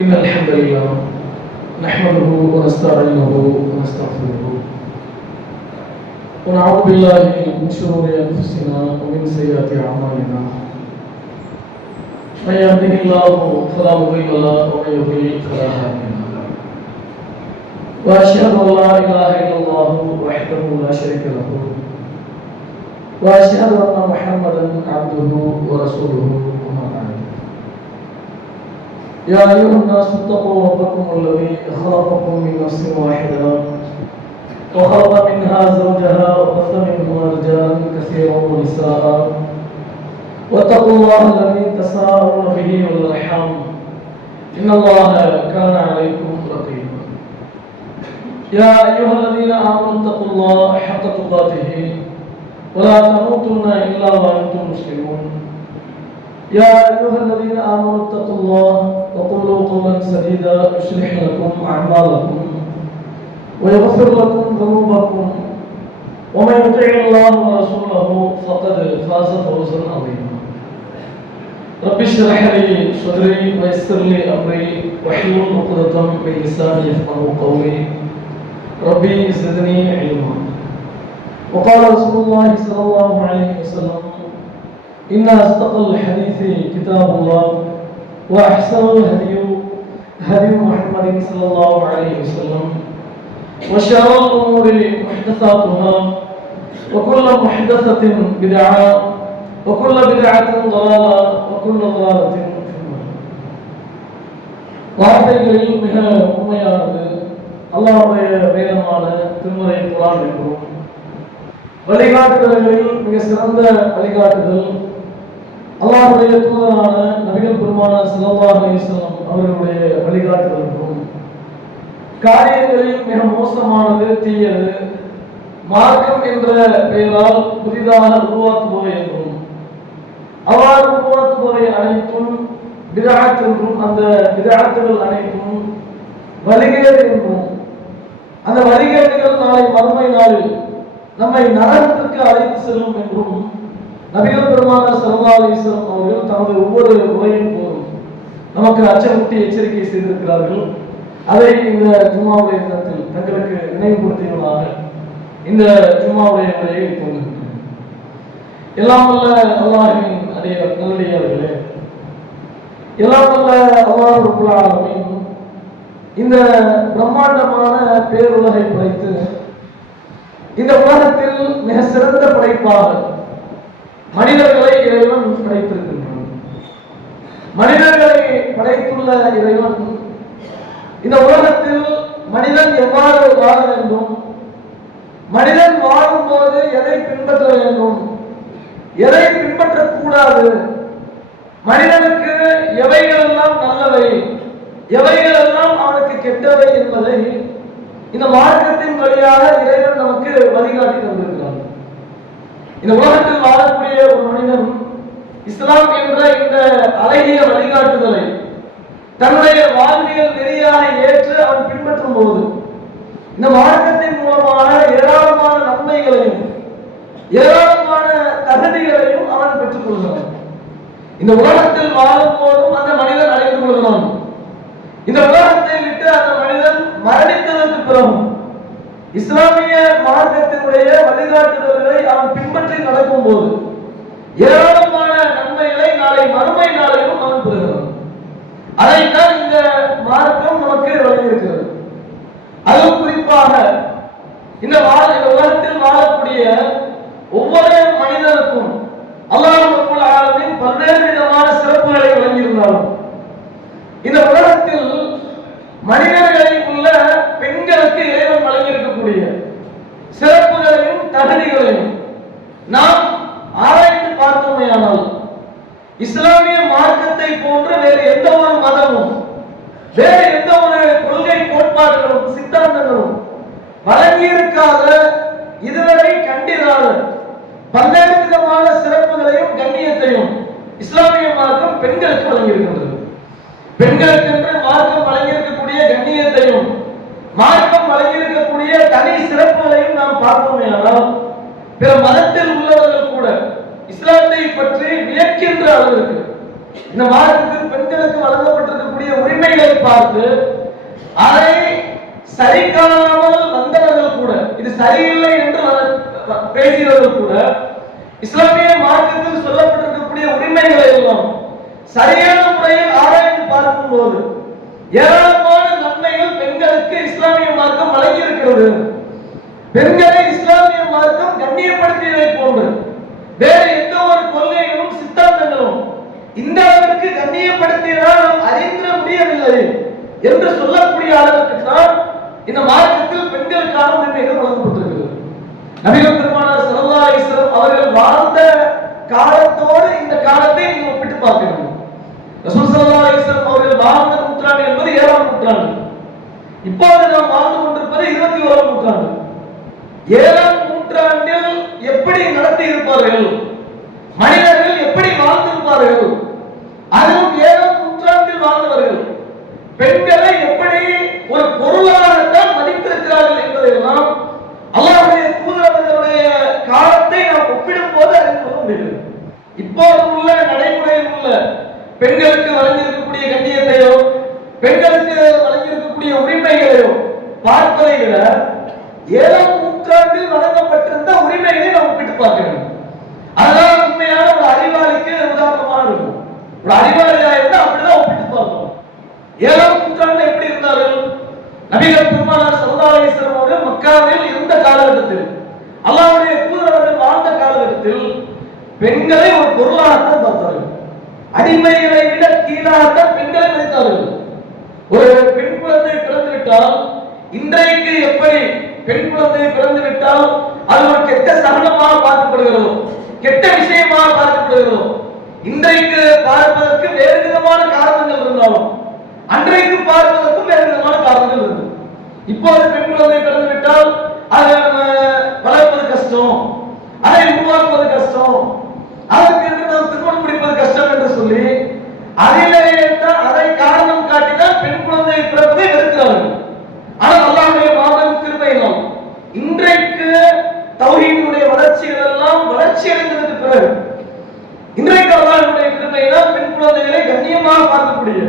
إن الحمد لله نحمده ونستعينه ونستغفره ونعوذ بالله من شرور أنفسنا ومن سيئات أعمالنا من يهده الله فلا مضل له ومن يضلل فلا هادي له وأشهد أن لا إله إلا الله وحده لا شريك له وأشهد أن محمدا عبده ورسوله يا أيها الناس اتقوا ربكم الذي خلقكم من نفس واحدة وخلق منها زوجها وبث منهما رجالا كثيرا ونساء واتقوا الله الذي تساءلون به والأرحام إن الله كان عليكم رقيبا يا أيها الذين آمنوا اتقوا الله حق تقاته ولا تموتن إلا وأنتم مسلمون يا أيها الذين آمنوا اتقوا الله وقولوا قولا سديدا يصلح لكم أعمالكم ويغفر لكم ذنوبكم ومن يطع الله ورسوله فقد فاز فوزا عظيما رب اشرح لي صدري ويسر لي أمري واحلل عقدة من لساني يفقهوا قولي ربي زدني علما وقال رسول الله صلى الله عليه وسلم إن أصدق الحديث كتاب الله وأحسن الهدي هدي محمد صلى الله عليه وسلم وشر الأمور محدثاتها وكل محدثة بدعة وكل بدعة ضلالة وكل ضلالة في النار. வார்த்தைகளில் மிக உண்மையானது அல்லாஹ்வுடைய வேதமான திருமறை குர்ஆன் என்றும் வழிகாட்டுதல்களில் மிக சிறந்த வழிகாட்டுதல் அல்லாஹ்வுடைய தூதரான நபிகள் பெருமானார் ஸல்லல்லாஹு அலைஹி வஸல்லம் அவர்களுடைய வழிகாட்டுதல் என்றும் காரியங்களில் மிக மோசமானது தீயது மார்க்கம் என்ற பெயரால் புதிதாக உருவாக்குபவை என்றும் அவ்வாறு உருவாக்குபவை அனைத்தும் பிதஅத் என்றும் அந்த பிதஅத்துகள் அனைத்தும் வழிகேடு என்றும் அந்த வழிகேடுகள் நாளை மறுமை நாளில் நம்மை நரகத்திற்கு அழைத்து செல்லும் என்றும் நபிகள் பெருமானார் ஸல்லல்லாஹு அலைஹி வஸல்லம் அவர்கள் தமது ஒவ்வொரு உரையின் போதும் நமக்கு அச்சமூட்டி எச்சரிக்கை செய்திருக்கிறார்கள். அதை இந்த ஜும்மாவுடைய தினத்தில் தங்களுக்கு நினைவுபடுத்தியவர்களாக இந்த ஜும்மாவுடைய உரையை கொண்டிருக்கிறேன். எல்லாம் வல்ல அல்லாஹ்வின் நல்லடியார்களே, எல்லாம் வல்ல அல்லாஹ் ரப்பல் ஆலமீன் இந்த பிரம்மாண்டமான பேருலகை படைத்து இந்த உலகத்தில் மிக சிறந்த படைப்பாக மனிதர்களை இறைவன் படைத்திருக்கின்றான். மனிதர்களை படைத்துள்ள இறைவன் இந்த உலகத்தில் மனிதன் எவ்வாறு வாழ வேண்டும், மனிதன் வாழும் போது எதை பின்பற்ற வேண்டும், எதை பின்பற்றக்கூடாது, மனிதனுக்கு எவைகள் எல்லாம் நல்லவை, எவைகள் எல்லாம் அவனுக்கு கெட்டவை என்பதை இந்த மார்க்கத்தின் வழியாக இறைவன் நமக்கு வழிகாட்டி தந்திருக்கிறார். இந்த உலகத்தில் வாழக்கூடிய ஒரு மனிதன் இஸ்லாம் என்ற இந்த அழகிய வழிகாட்டுதலை தன்னுடைய வாழ்வியல் நெறியாக ஏற்று அவன் பின்பற்றும் போது இந்த மார்க்கத்தின் மூலமாக ஏராளமான நன்மைகளையும் ஏராளமான தகுதிகளையும் அவன் பெற்றுக் கொள்கிறான். இந்த உலகத்தில் வாழும் போதும் அந்த மனிதன் அடைந்து கொள்கிறான். இந்த உலகத்தை விட்டு அந்த மனிதன் மரணித்ததற்கு பிறகு இஸ்லாமிய மார்க்கத்தினுடைய வழிகாட்டுதல்களை அவன் பின்பற்றி நடக்கும் போது ஏராளமான நன்மைகளை நாளை மறுமை நாளையும் அவன் பெறுகிறான். அதைத்தான் இந்த மார்க்கம் நமக்கு வழங்கியிருக்கிறது. அதுவும் குறிப்பாக இந்த உலகத்தில் வாழக்கூடிய ஒவ்வொரு மனிதனுக்கும் அல்லாஹ் ரப்பல் ஆலமீன் பல்வேறு விதமான சிறப்புகளை வழங்கியிருந்தாலும் இந்த உலகத்தில் மனிதர்களில் உள்ள பெண்களுக்கு இறைவன் வழங்கியிருக்கக்கூடிய சிறப்புகளையும் தகுதிகளையும் நாம் ஆராய்ந்து பார்த்தோமேயானால் இஸ்லாமிய மார்க்கத்தை போன்று வேறு எந்த ஒரு மதமும் வேறு எந்த ஒரு கொள்கை கோட்பாடுகளும் சித்தாந்தங்களும் வழங்கியிருக்காத, இதுவரை கண்டிராத பல்வேறு விதமான சிறப்புகளையும் கண்ணியத்தையும் இஸ்லாமிய மார்க்கம் பெண்களுக்கு வழங்கியிருக்கின்றது. பெண்களுக்கு என்று மார்க்கம் வழங்கியிருக்கக்கூடிய கண்ணியத்தையும் மார்க்கம் வழங்கியிருக்கக்கூடிய தனி சிறப்புகளையும் நாம் பார்த்தோமேயானால் பிற மதத்தில் உள்ளவர்கள் கூட இஸ்லாத்தை பற்றி வியக்கின்ற அளவிற்கு இந்த மார்க்கத்தில் பெண்களுக்கு வழங்கப்பட்டிருக்கக்கூடிய உரிமைகளை பார்த்து அதை சரி காணாமல் வந்தவர்கள் கூட, இது சரியில்லை என்று பேசியவர்கள் கூட, இஸ்லாமிய மார்க்கத்தில் சொல்லப்பட்டிருக்கக்கூடிய உரிமைகளை எல்லாம் சரியான முறையில் ஆராய்ந்து பார்க்கும் போது ஏராளமான நன்மைகள் பெண்களுக்கு இஸ்லாமிய மார்க்கம் வழங்கி இருக்கிறது. பெண்களை இஸ்லாமிய மார்க்கம் கண்ணியப்படுத்தியதை போன்று வேறு எந்த ஒரு கொள்கைகளும் சித்தாந்தங்களும் இந்த அளவிற்கு கண்ணியப்படுத்தியதால் நாம் அறிந்திட முடியவில்லை என்று சொல்லக்கூடிய அளவுக்கு தான் இந்த மார்க்கத்தில் பெண்களுக்கான உரிமைகள் வழங்கப்பட்டிருக்கிறது. நபிகள் பெருமானார் ஸல்லல்லாஹு அலைஹி வஸல்லம் அவர்கள் வாழ்ந்த காலத்தோடு இந்த காலத்தை நீங்கள் ஒப்பிட்டு பார்க்கணும். ரசூல் ஸல்லல்லாஹு அலைஹி வஸல்லம் அவர்கள் வாழ்ந்த நூற்றாண்டு என்பது 7ஆம் நூற்றாண்டு. இப்போது நாம் வாழ்ந்து கொண்டிருப்பது 21ஆம் நூற்றாண்டு. 7ஆம் நூற்றாண்டில் எப்படி நடத்தி இருப்பார்கள், மனிதர்கள் எப்படி வாழ்ந்திருப்பார்கள், அதுவும் 7ஆம் நூற்றாண்டில் வாழ்ந்தவர்கள் பெண்களை எப்படி ஒரு பொருளாதாரத்தான் மதித்திருக்கிறார்கள் என்பதையெல்லாம் அல்லாஹ்வுடைய தூதரவர்களுடைய காலத்தை நாம் ஒப்பிடும் போது அறிந்து கொள்ள முடியும். இப்போது உள்ள நடைமுறையில் உள்ள பெண்களுக்கு வழங்கியிருக்கக்கூடிய கண்ணியத்தையோ பெண்களுக்கு வழங்கியிருக்கக்கூடிய உரிமைகளையோ பார்ப்பதை விட 7ஆம் நூற்றாண்டில் வழங்கப்பட்டிருந்த உரிமைகளை நாம் ஒப்பிட்டு பார்க்க வேண்டும். அதனால் உண்மையான ஒரு அறிவாளிக்கு உதாரணமாக இருக்கும். ஒரு அறிவாளியா இருந்தால் அப்படிதான் ஒப்பிட்டு பார்ப்போம். 7ஆம் நூற்றாண்டில் எப்படி இருந்தார்கள்? நபிகள் பெருமானார் ஸல்லல்லாஹு அலைஹி வஸல்லம் அவர்கள் மக்காவில் இருந்த காலகட்டத்தில், அல்லாஹ்வுடைய தூதர் அவர்கள் வாழ்ந்த காலகட்டத்தில் பெண்களை ஒரு பொருளாகத்தான் பார்த்தார்கள். அடிமைகளை விட கீழாகத்தான் பெண்களை நினைத்தார்கள். ஒரு பெண் குழந்தை பிறந்துவிட்டால் இன்றைக்கு எப்படி பெண் குழந்தை பிறந்துவிட்டால் அது ஒரு கெட்ட சகுனமாக பார்க்கப்படுகிறதோ, கெட்ட விஷயமாக பார்க்கப்படுகிறதோ, இன்றைக்கு பார்ப்பதற்கு வேறு விதமான காரணங்கள் இருந்தாலும் அன்றைக்கு பார்ப்பதற்கும் வேறு விதமான காரணங்கள் இருந்தது. இப்போது பெண் குழந்தை பிறந்துவிட்டால் அதை வளர்ப்பது கஷ்டம், அதை உருவாக்குவது கஷ்டம், அதற்கு நாம் திருமணம் முடிப்பது கஷ்டம் என்று சொல்லி அதை காரணம் காட்டிதான் பெண் குழந்தை பிறப்பதை வெறுக்கிறார்கள். ஆனால் அல்லாஹ்வுடைய மாபெரும் கிருபையினால் இன்றைக்கு தௌஹீதுடைய வளர்ச்சிகள் எல்லாம் வளர்ச்சி அடைந்ததற்கு பிறகு இன்றைக்கு அல்லாஹ்வுடைய கிருபையினால் பெண் குழந்தைகளை கண்ணியமாக பார்க்கக்கூடிய,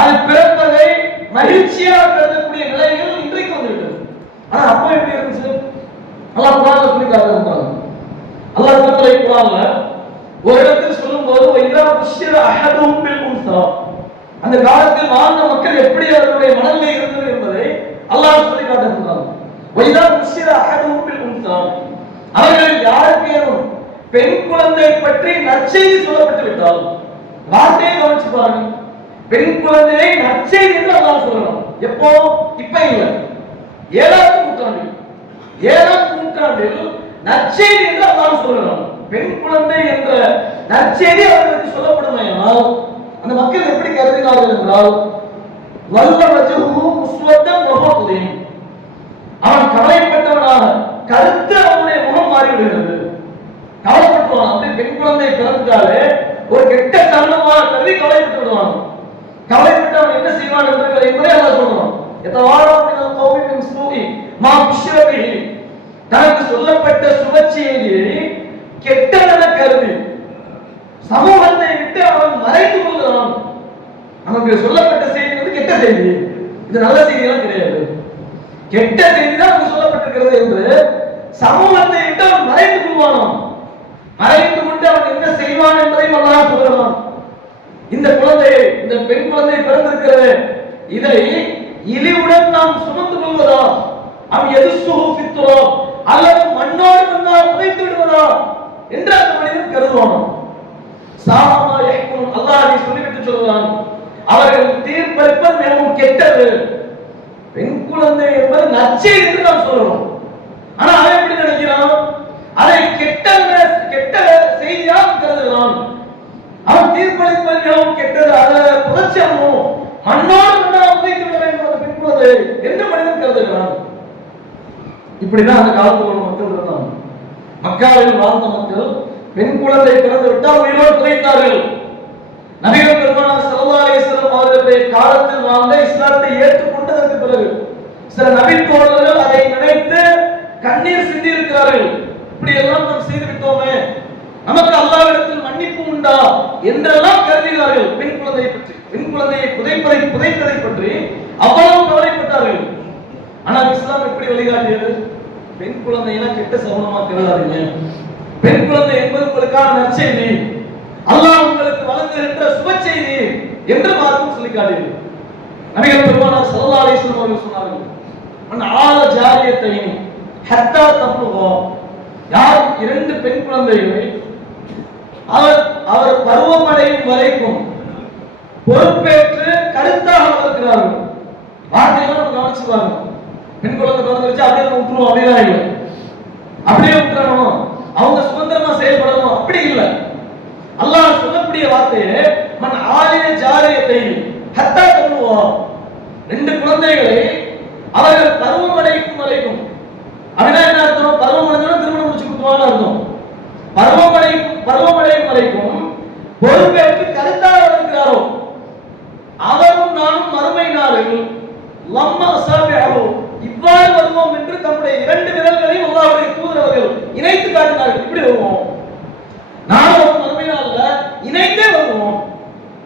அது பிறப்பதை மகிழ்ச்சியாக கருதக்கூடிய நிலைகள் இன்றைக்கு வந்துவிட்டது. ஆனா அப்போ எப்படி இருந்துச்சு? அல்லாஹ் குர்ஆன்ல சொல்லி காட்டுறாங்க. அல்லாஹ் திருமறை குர்ஆன்ல ஒரு இடத்தில் சொல்லும்போது வைதா புஷ்ஷிர அஹதுஹும் பில் உன்ஸா, அந்த காலத்தில் வாழ்ந்த மக்கள் எப்படி அவர்களுடைய மனநிலை இருந்தது என்பதை அல்லாஹ் சொல்லி காட்டுகிறான். வைதா புஷ்ஷிர அஹதுஹும் பில் உன்ஸா, அவர்கள் யாருக்கேனும் பெண் குழந்தை பற்றி நற்செய்தி சொல்லப்பட்டு விட்டால், வார்த்தையை கவனிச்சு பாருங்க, பெண் குழந்தையை நற்செய்தி என்று அல்லாஹ் சொல்லணும். எப்போ? இப்ப இல்ல, 7ஆம் நூற்றாண்டில். 7ஆம் நூற்றாண்டில் நற்செய்தி என்று அல்லாஹ் சொல்லணும். பெண் குழந்தை என்ற நற்செய்தி அவர்களுக்கு சொல்லப்படுமையானால் அந்த மக்கள் எப்படி கருதினார்கள் என்றால், வல்ல வஜஹு முஸ்வத்தன் வஹுலின், அவன் கவலைப்பட்டவனாக கருத்து அவனுடைய முகம் மாறிவிடுகிறது. கவலைப்பட்டுவான். அப்படி பெண் குழந்தை பிறந்தாலே ஒரு கெட்ட தருணமாக கருதி கவலைப்பட்டு விடுவான். கவலைப்பட்டு அவன் என்ன செய்வான் என்பதை அல்லாஹ் சொல்றான். எத்தவாராமினல் கௌமி மின் சூஇ மா புஷ்ஷிர பிஹி, தனக்கு சொல்லப்பட்ட சுப செய்தியை கெட்டதென கருதி சமூகத்தை விட்டு அவன் மறைத்து கொள்கிறான். நமக்கு சொல்லப்பட்ட செய்தி கெட்ட செய்தி, இது நல்ல செய்தியெல்லாம் கிடையாது, கெட்ட செய்தி தான் நமக்கு சொல்லப்பட்டிருக்கிறது என்று சமூகத்தை விட்டு அவன் மறைத்து கொள்வானாம். மறைத்து கொண்டு அவன் என்ன செய்வான் என்பதையும் அல்லாஹ் சொல்கிறான். இந்த குழந்தை, இந்த பெண் குழந்தை பிறந்திருக்கிறது, இதை இழிவுடன் நாம் சுமந்து கொள்வதா, அவன் எது சுகுபித்துறோ அல்லது மண்ணோடு மண்ணால் புதைத்து விடுவதா என்று அந்த மனிதன் கருதுவானாம். சாமா யஹ்கும், அல்லாஹ் சொல்லிவிட்டு சொல்கிறான், அவர்கள் தீர்ப்பளிப்பது மிகவும் கெட்டது. பெண் குழந்தை என்பது நற்செய்தி என்று நாம் சொல்றோம். ஆனா அவன் எப்படி நினைக்கிறான்? அதை கெட்ட செய்தியாக கருதுகிறான். அவன் தீர்ப்பளிப்பது மிகவும் கெட்டது, அதை புதைச்சணும், மண்ணோடு மண்ணால் புதைத்து விட வேண்டும் அந்த பெண் குழந்தை என்று மனிதன் கருதுகிறான். இப்படிதான் அந்த காலத்தில் உள்ள மக்கள் இருந்தாங்க. மக்காவில் வாழ்ந்த மக்கள் பெண் குழந்தை பிறந்து விட்டால் உயிரோடு புதைத்தார்கள். நபிகள் பெருமானார் ஸல்லல்லாஹு அலைஹி வஸல்லம் அவர்களுடைய காலத்தில் வாழ்ந்த இஸ்லாத்தை ஏற்றுக்கொண்டதற்கு பிறகு சில நபி தோழர்கள் அதை நினைத்து கண்ணீர் சிந்தி இருக்கிறார்கள். இப்படி எல்லாம் நாம் செய்து விட்டோமே, நமக்கு அல்லாஹ்விடத்தில் மன்னிப்பு உண்டா என்றெல்லாம் கருதினார்கள் பெண் குழந்தையை பற்றி. பெண் குழந்தையை புதைத்ததை பற்றி அவ்வளவு கவலைப்பட்டார்கள். ஆனால் இஸ்லாம் எப்படி வழிகாட்டியது? பெண் குழந்தைனா கெட்ட சகுனமா கருதாதீங்க. பெண் குழந்தை என்பது உங்களுக்கான நற்செய்தி, அல்லாஹ் உங்களுக்கு வழங்குகின்ற சுப செய்தி என்று மார்க்கம் சொல்லி காட்டியது. நபிகள் பெருமானார் ஸல்லல்லாஹு அலைஹி வஸல்லம் அவர்கள் சொன்னார்கள், மன் ஆல ஜாரியத்தைன் ஹத்தா தப்லுகா, யார் இரண்டு பெண் குழந்தைகளை அவர் பருவமடையும் வரைக்கும் பொறுப்பேற்று கருத்தாக வளர்க்கிறார்கள். வார்த்தையெல்லாம் நம்ம கவனிச்சுவாங்க. பெண் குழந்தை பிறந்துருச்சு அப்படியே விட்டுருவோம், அப்படிதான் இல்லை. அப்படியே விட்டுறணும், அவங்க சுதந்திரமா செயல்படணும், அப்படி இல்லை. அல்லாஹ் சொல்லக்கூடிய வார்த்தையே மன் ஆலிய ஜாரியத்தை ஹத்தா தப்லுகா, ரெண்டு குழந்தைகளை அவர்கள் பருவமடைக்கும் வரைக்கும். அப்படின்னா என்ன அர்த்தம்? பருவம் அடைஞ்சோன்னா திருமணம் முடிச்சு கொடுத்துவான்னு அர்த்தம். பருவமடையும் வரைக்கும் பொறுப்பேற்று கருத்தாக வளர்க்கிறாரோ அவரும் நானும் மறுமை நாளில் லம்மா அஸாபிஹு இவ்வாறு வருவோம் என்று தம்முடைய இரண்டு விரல்களையும் அல்லாஹ்வுடைய தூதர் அவர்கள் இணைத்து காட்டினார்கள். இப்படி வருவோம், நானும் மறுமை நாள்ல இணைந்தே வருவோம்.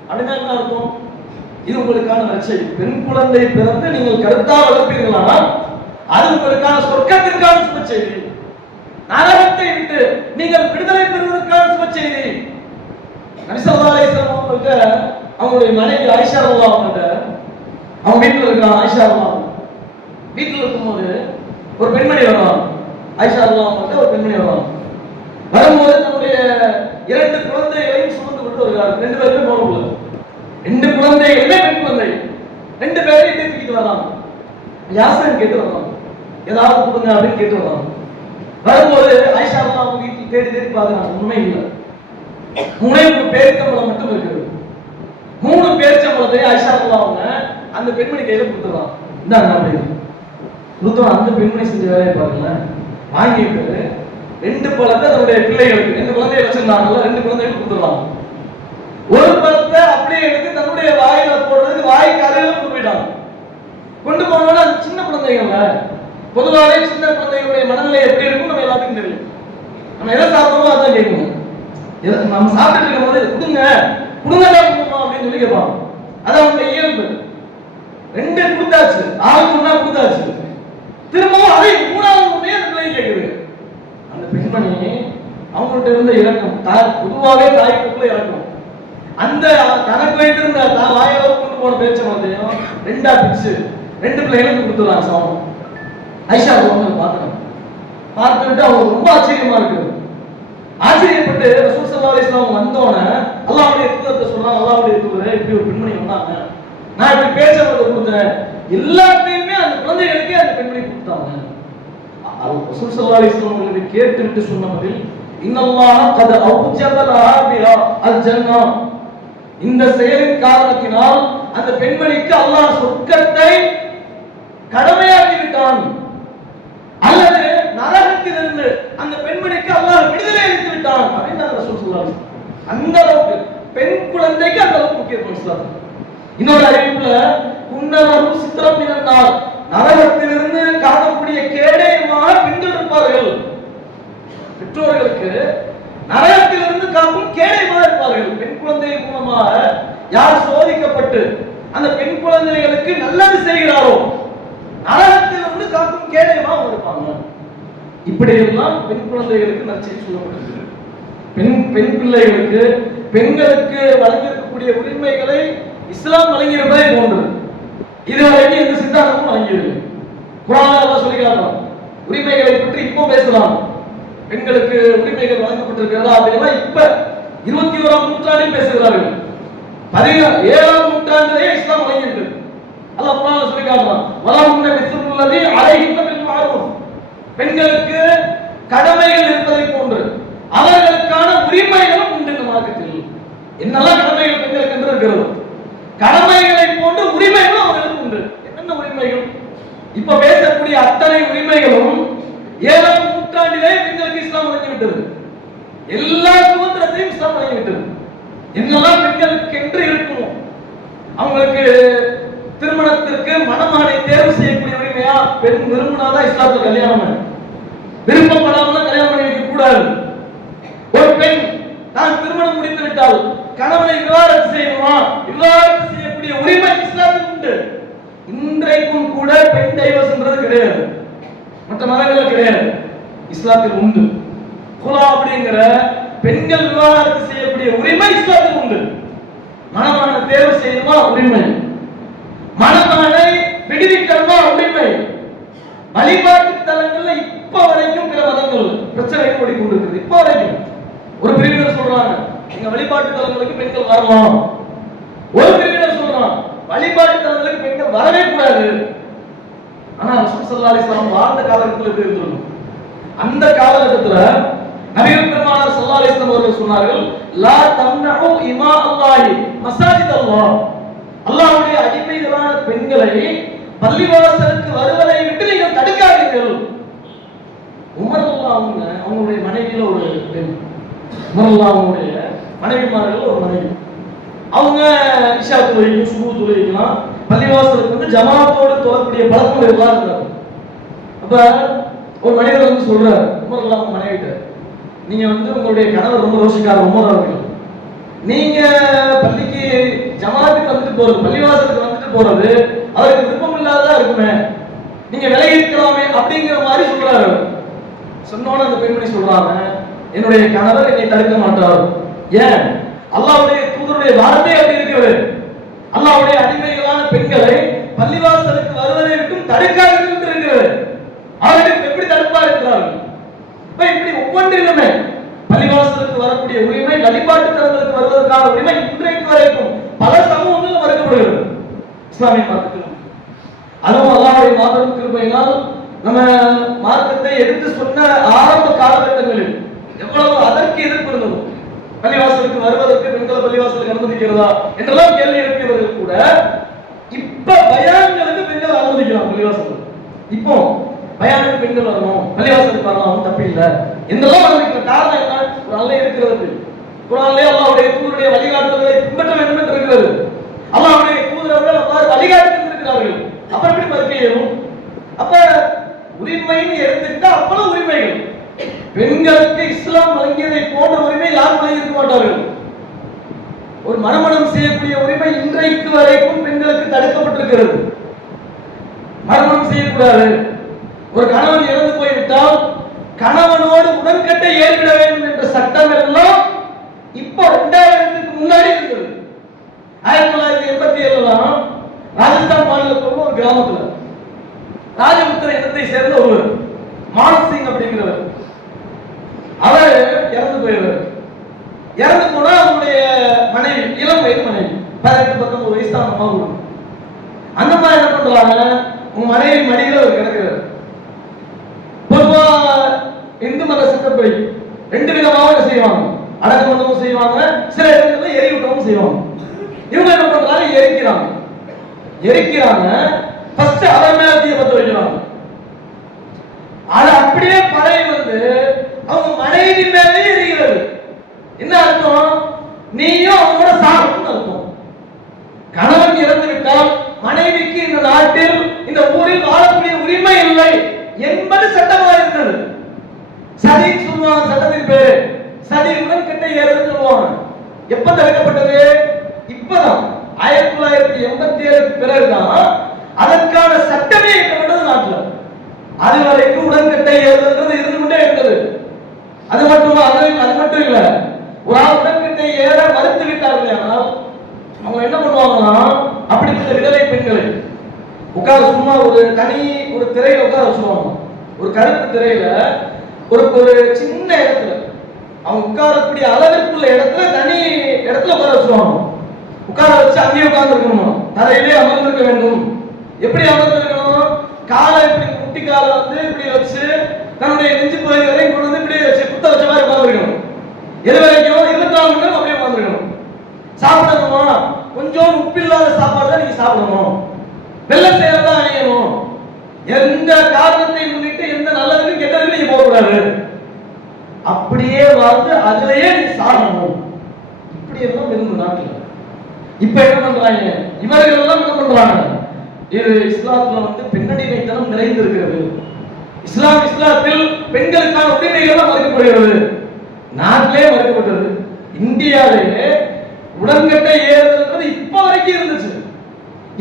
அப்படின்னா என்ன அர்த்தம்? இது உங்களுக்கான நற்செய்தி. பெண் குழந்தை பிறந்து நீங்கள் கருத்தாக வளர்ப்பீர்களானால் அது உங்களுக்கான சொர்க்கத்திற்கான சுப செய்தி, நரகத்தை விட்டு நீங்கள் விடுதலை பெறுவதற்கான சுப செய்தி. நபி ஸல்லல்லாஹு அலைஹி வஸல்லம் அவங்களுக்கு அவங்களுடைய மனைவி ஆயிஷா ரலியல்லாஹு அன்ஹா, அவங்க வீட்டில் இருக்கிறாங்க. ஆயிஷா ரலியல்லாஹு வீட்டில் இருக்கும்போது ஒரு பெண்மணி வருவாங்க. ஆயிஷா ரலியல்லாஹு அன்ஹா ஒரு பெண்மணி வருவாங்க. வரும்போது நம்முடைய இரண்டு குழந்தைகளையும் சுமந்து கொண்டு வருகிறார்கள். ரெண்டு பேருமே மோனோல, ரெண்டு குழந்தைகளுமே பெண் குழந்தை, ரெண்டு பேரையும் தூக்கிட்டு வர்றாங்க. யாசன் கேட்டு வர்றாங்க, ஏதாவது கொடுங்க அப்படின்னு கேட்டு வர்றாங்க. வரும்போது ஆயிஷா ரலியல்லாஹு அவங்க வீட்டில் தேடி தேடி பார்க்குறாங்க, உண்மை இல்லை. மூணு பேரிச்சம்பளம் மட்டும் இருக்குது. மூணு பேரிச்சம்பளத்தை ஆயிஷா ரலியல்லாஹு அவங்க அந்த பெண்மணி கையில கொடுத்துறாங்க. இந்தாங்க அப்படின்னு கொடுத்தோம். அந்த பெண்மணி செஞ்ச வேலையை பாருங்களேன். வாங்கிட்டு ரெண்டு பழத்தை தன்னுடைய பிள்ளைகளுக்கு, ரெண்டு குழந்தைய வச்சிருந்தாங்கல்ல, ரெண்டு குழந்தைகளுக்கு கொடுத்துருவாங்க. ஒரு பழத்தை அப்படியே எடுத்து தன்னுடைய வாயில போடுறதுக்கு வாய்க்கு அருகில கொண்டு போயிட்டாங்க. கொண்டு போனோம்னா அது சின்ன குழந்தைகள்ல, பொதுவாகவே சின்ன குழந்தைகளுடைய மனநிலை எப்படி இருக்கும் நம்ம எல்லாத்துக்கும் தெரியும். நம்ம எதை சாப்பிடுறோமோ அதான் கேட்கணும். நம்ம சாப்பிட்டு இருக்கும் போது கொடுங்க அப்படின்னு சொல்லி கேட்பாங்க. அது அவங்களுடைய இயல்பு. ரெண்டு கொடுத்தாச்சு, ஆளுக்கு ஒண்ணா கொடுத்தாச்சு, திரும்பவும் அதை மூணாவது ஒண்ணே அந்த பிள்ளை கேட்குது. அந்த பெண்மணி அவங்கள்ட்ட இருந்த இறக்கம், பொதுவாகவே தாய்க்குள்ள இறக்கம், அந்த தனக்கு வைத்திருந்த வாயில கொண்டு போன பேச்சம்பளத்தையும் ரெண்டா பிச்சு ரெண்டு பிள்ளைகளுக்கு கொடுத்துருவாங்க சமம். ஐஷா அவங்க பார்த்துட்டு அவங்க ரொம்ப ஆச்சரியமா இருக்கு. ஆச்சரியப்பட்டு ரசூல் ஸல்லல்லாஹு அலைஹி வஸல்லம் வந்தோனே அல்லாஹ்வுடைய தூதர்ட்ட சொல்றாங்க, அல்லாஹ்வுடைய தூதரே இப்படி ஒரு பெண்மணி வந்தாங்க, நான் இப்படி பேச்சம்பளத்தை கொடுத்தேன், எல்லாத்தையுமே அந்த குழந்தைகளுக்கே அந்த பெண்மணி கொடுத்தாங்க. ரசூல் ஸல்லல்லாஹு அலைஹி வஸல்லம் அவர்களை கேட்டுவிட்டு சொன்ன பதில், இன்னல்லாஹ் கத் அவ்ஜபலஹா பிஹா அல் ஜன்னah, இந்த செயலின் காரணத்தினால் அந்த பெண்மணிக்கு அல்லாஹ் சொர்க்கத்தை கடமையாக்கி விட்டான், அல்லது நரகத்திலிருந்து அந்த பெண்மணிக்கு அல்லாஹ் விடுதலை அளித்து விட்டான் அப்படின்னு ரசூல் ஸல்லல்லாஹு அலைஹி வஸல்லம். அந்த அளவுக்கு பெண் குழந்தைக்கு அந்த அளவுக்கு முக்கியத்துவம் இஸ்லாம். இன்னொரு அறிவிப்புல குன்னரும் சித்திரம் மினன்னார், நரகத்திலிருந்து காணக்கூடிய கேடயமாக பெண்கள் இருப்பார்கள். பெற்றோர்களுக்கு நரகத்திலிருந்து காக்கும் கேடயமாக இருப்பார்கள். பெண் குழந்தை மூலமாக யார் சோதிக்கப்பட்டு அந்த பெண் குழந்தைகளுக்கு நல்லது செய்கிறாரோ நரகத்திலிருந்து காக்கும் கேடயமாக இருப்பாங்க. இப்படி எல்லாம் பெண் குழந்தைகளுக்கு நற்செய்தி சொல்லப்பட்டிருக்கு. பெண் பிள்ளைகளுக்கு, பெண்களுக்கு வழங்கியிருக்கக்கூடிய உரிமைகளை இஸ்லாம் வழங்கியிருப்பதை போன்று இதுவரைக்கும் எந்த சித்தாந்தமும் வழங்கியதில்லை. குர்ஆன்ல அல்லாஹ் சொல்லி காட்டுறான், உரிமைகளை பற்றி இப்போ பேசலாம், பெண்களுக்கு உரிமைகள் வழங்கப்பட்டிருக்கிறதா அப்படின்னா இப்ப 21ஆம் நூற்றாண்டில் பேசுகிறார்கள். 17ஆம் நூற்றாண்டிலேயே இஸ்லாம் வழங்கிட்டு அல்லாஹ் குர்ஆன்ல சொல்லி காட்டுறான், வலஹுன்ன மிஸ்லுல்லதி அலைஹின்ன பில் மஅரூஃப், பெண்களுக்கு கடமைகள் இருப்பதை போன்று அவர்களுக்கான உரிமைகளும் உண்டு. இந்த மார்க்கத்தில் என்னெல்லாம் கடமைகள் பெண்களுக்கு என்று இருக்கிறது, கடமைகளை போன்று உரிமைகளும் அவர்களுக்கு உண்டு. என்னென்ன உரிமைகள்? இப்ப பேசக்கூடிய அத்தனை உரிமைகளும் 7ஆம் நூற்றாண்டிலே பெண்களுக்கு இஸ்லாம் வழங்கிவிட்டது. எல்லா சுதந்திரத்தையும் இஸ்லாம் வழங்கிவிட்டது. என்னெல்லாம் பெண்களுக்கு என்று இருக்குமோ, அவங்களுக்கு திருமணத்திற்கு மணமகனை தேர்வு செய்யக்கூடிய உரிமையா, பெண் விரும்பினாதான் இஸ்லாத்துல கல்யாணம் பண்ணு, விருப்பப்படாமல் கல்யாணம் பண்ணி வைக்க கூடாது. ஒரு பெண் தான் திருமணம் முடித்து விட்டால் கணவனை விவாகரத்து செய்யணுமா? விவாகரத்து செய்யக்கூடிய உரிமை இஸ்லாத்தில் உண்டு. இன்றைக்கும் கூட பெண் டைவர்ஸ்ன்றது கிடையாது, மற்ற மதங்கள்ல கிடையாது, இஸ்லாத்தில் உண்டு. குலா அப்படிங்கிற பெண்கள் விவாகரத்து செய்யக்கூடிய உரிமை இஸ்லாத்தில் உண்டு. மணமான தேர்வு செய்யணுமா? உரிமை. மணமானை விடுவிக்கணுமா? உரிமை. வழிபாட்டு தலங்கள்ல இப்ப வரைக்கும் பிற மதங்கள் பிரச்சனைகள் ஓடிக்கொண்டிருக்கிறது. இப்ப வரைக்கும் ஒரு பிரிவினர் சொல்றாங்க எங்க வழிபாட்டு தலங்களுக்கு பெண்கள் வரலாம், ஒரு பிரிவினர் சொல்றான் வழிபாட்டு தலங்களுக்கு பெண்கள் வரவே கூடாது. ஆனா ரசூல் ஸல்லல்லாஹு அலைஹி வஸல்லம் வாழ்ந்த காலகட்டத்தில் எப்படி இருந்திருக்கும்? அந்த காலகட்டத்துல நபிகள் பெருமானார் ஸல்லல்லாஹு அலைஹி வஸல்லம் அவர்கள் சொன்னார்கள், லா தம்னஉ இமா அல்லாஹி மசாஜித் அல்லாஹ், அல்லாஹ்வுடைய அடிமைகளான பெண்களை பள்ளிவாசலுக்கு வருவதை விட்டு நீங்கள் தடுக்காதீர்கள். உமர் ரலியல்லாஹு அன்ஹு அவங்களுடைய மனைவியில ஒரு பெண், உமர் ரலியல்லாஹு அன்ஹுடைய மனைவிமார்கள் ஒரு மனைவி, அவங்க இஷா தொழுகைக்கும் சுபு தொழுகைக்கலாம் பள்ளிவாசலுக்கு வந்து ஜமாத்தோடு தொழக்கூடிய பழக்கம் எல்லாம் இருந்தாங்க. அப்ப ஒரு மனிதர் வந்து சொல்றாரு உமர் ரலியல்லாஹு அன்ஹு மனைவிட்ட, நீங்க வந்து உங்களுடைய கணவர் ரொம்ப ரோஷிக்கார உமர் அவர்கள், நீங்க பள்ளிக்கு ஜமாத்துக்கு வந்துட்டு போறது, பள்ளிவாசலுக்கு வந்துட்டு போறது அவருக்கு விருப்பம் இல்லாததா இருக்குமே, நீங்க விலகி இருக்கலாமே அப்படிங்கிற மாதிரி சொல்றாரு. சொன்னோன்னு அந்த பெண்மணி சொல்றாங்க, என்னுடைய கணவர் என்னை தடுக்க மாட்டார். ஏன்? அல்லாஹ்வுடைய தூதருடைய வார்த்தை அப்படி இருக்கிறது. அல்லாஹ்வுடைய அடிமைகளான பெண்களை பள்ளிவாசலுக்கு வருவதை விட்டும் தடுக்காதீர்கள் என்று இருக்கிறது. அவர்கள் எப்படி தடுப்பார் என்றார்கள். இப்படி ஒவ்வொன்றிலுமே பள்ளிவாசலுக்கு வரக்கூடிய உரிமை, வழிபாட்டு தலங்களுக்கு வருவதற்கான உரிமை இன்றைக்கு வரைக்கும் பல சமூகங்களில் மறுக்கப்படுகிறது இஸ்லாமிய மார்க்கத்தில். அதுவும் அல்லாஹ்வுடைய மாபெரும் கிருபையினால் நம்ம மார்க்கத்தை எடுத்து சொன்ன ஆரம்ப காலகட்டங்களில் எவ்வளவு அதற்கு எதிர்ப்பு இருந்தது. பள்ளிவாசலுக்கு வருவதற்கு பெண்களை பள்ளிவாசலுக்கு அனுமதிக்கிறதா என்றெல்லாம் கேள்வி எழுப்பியவர்கள் கூட இப்ப பயான்களுக்கு பெண்கள் அனுமதிக்கலாம் பள்ளிவாசலுக்கு. இப்போ பயானுக்கு பெண்கள் வரணும், பள்ளிவாசலுக்கு வரலாம், தப்பு இல்லை என்றெல்லாம் அனுமதிக்கிற காரணம் என்ன? ஒரு அல்ல இருக்கிறது. குர்ஆனிலே அல்லாஹ்வுடைய தூதருடைய வழிகாட்டுதலை பின்பற்ற வேண்டும் என்று இருக்கிறது. அல்லாஹ்வுடைய தூதர்கள் அவ்வாறு வழிகாட்டி இருக்கிறார்கள். அப்புறம் எப்படி மறுக்கையும்? அப்ப உரிமைன்னு எடுத்துக்கிட்டா அவ்வளவு உரிமைகள் பெண்களுக்கு இஸ்லாம் வழங்கியதை போன்ற உரிமை யாரும் வழங்கியிருக்க மாட்டார்கள். ஒரு மறுமணம் செய்யக்கூடிய உரிமை இன்றைக்கு வரைக்கும் பெண்களுக்கு தடுக்கப்பட்டிருக்கிறது. மறுமணம் செய்யக்கூடாது. ஒரு கணவன் இறந்து போய்விட்டால் கணவனோடு உடன்கட்டை ஏறிவிட வேண்டும் என்ற சட்டம் எல்லாம் இப்போ 2000க்கு முன்னாடி இருந்தது. 1987 ராஜஸ்தான் மாநிலத்தில் ஒரு கிராமத்தில் ராஜபுத்திர இனத்தை சேர்ந்த ஒருவர் மானசிங் அப்படிங்கிறவர், அவர் இறந்து போயிடுவார். இறந்து போனா அவருடைய மனைவி, இளம் வயது மனைவி, 18-19 வயசு தான் அம்மா இருக்கும். அந்த மாதிரி என்ன பண்றாங்க, உங்க மனைவி மடியில் அவர் கிடக்கிறார். பொதுவா இந்து மத சட்டப்படி 2 விதமாக செய்வாங்க, அடக்கம் பண்ணவும் செய்வாங்க, சில இடங்கள்ல எரியூட்டவும் செய்வாங்க. இவங்க என்ன பண்றாங்க, எரிக்கிறாங்க. ஃபர்ஸ்ட் அவர் மேல தீய பத்த வைக்கிறாங்க. அது அப்படியே பழைய வந்து அவங்க மனைவி மேலே எரிகிறது. என்ன அர்த்தம்? நீயும் அவங்களோட சாகணும்னு அர்த்தம். கணவன் இறந்து விட்டால் மனைவிக்கு இந்த நாட்டில் இந்த ஊரில் வாழக்கூடிய உரிமை இல்லை என்பது சட்டமாக இருந்தது. சதின்னு சொல்லுவாங்க, சட்டத்தின் பேரு சதி, உடன்கட்டை ஏறுன்னு சொல்லுவாங்க. எப்ப தடுக்கப்பட்டது? இப்பதான் 1987 பிறகுதான் அதற்கான சட்டமே ஏற்பட்டது நாட்டில். அது வரைக்கும் உடன்கட்டை ஏறுறது இருந்து கொண்டே இருந்தது. அது மட்டும் இல்ல, ஒரு ஆள் உடன்கட்டை ஏற மறுத்து விட்டார்கள் ஆனால் அவங்க என்ன பண்ணுவாங்கன்னா, அப்படிப்பட்ட விதவை பெண்களை உட்கார சும்மா ஒரு திரையில உட்கார வச்சுருவாங்க. ஒரு கருப்பு திரையில ஒரு சின்ன இடத்துல, அவங்க உட்காரக்கூடிய அளவிற்குள்ள இடத்துல தனி இடத்துல உட்கார வச்சுருவாங்க. உட்கார வச்சு அங்கேயே உட்கார்ந்து இருக்கணும், தரையிலே அமர்ந்திருக்க வேண்டும். எப்படி அமர்ந்திருக்கணும்? காலை இப்படி முட்டி காலை வந்து இப்படி வச்சு தன்னுடைய நெஞ்சு பகுதி வரை கொண்டு வந்து இப்படி வச்சு குத்த வச்ச மாதிரி உட்கார்ந்துருக்கணும். எது வரைக்கும்? 24 மணி நேரம் அப்படியே உட்கார்ந்துருக்கணும். சாப்பிடணுமா? கொஞ்சம் உப்பில்லாத சாப்பாடு தான் நீங்க சாப்பிடணும். வெள்ளை சேலை தான் அணியணும். எந்த காரணத்தை முன்னிட்டு எந்த நல்லதுக்கு கெட்டதுக்கு நீங்க போகக்கூடாது. அப்படியே வாழ்ந்து அதிலேயே நீங்க சாகணும். இப்படி எல்லாம் இருந்த நாட்டில் இப்ப என்ன பண்றாங்க இவர்கள் எல்லாம்? என்ன பண்றாங்க? இது இஸ்லாத்துல வந்து பெண்ணடிமைத்தனம் நிறைந்து இருக்கிறது. இஸ்லாத்தில் பெண்களுக்கான உரிமைகள் எல்லாம் மறுக்கப்படுகிறது. நாட்டிலே மறுக்கப்பட்டது. இந்தியாவிலே உடன்கட்டை ஏறுதல்ன்றது இப்ப வரைக்கும் இருந்துச்சு.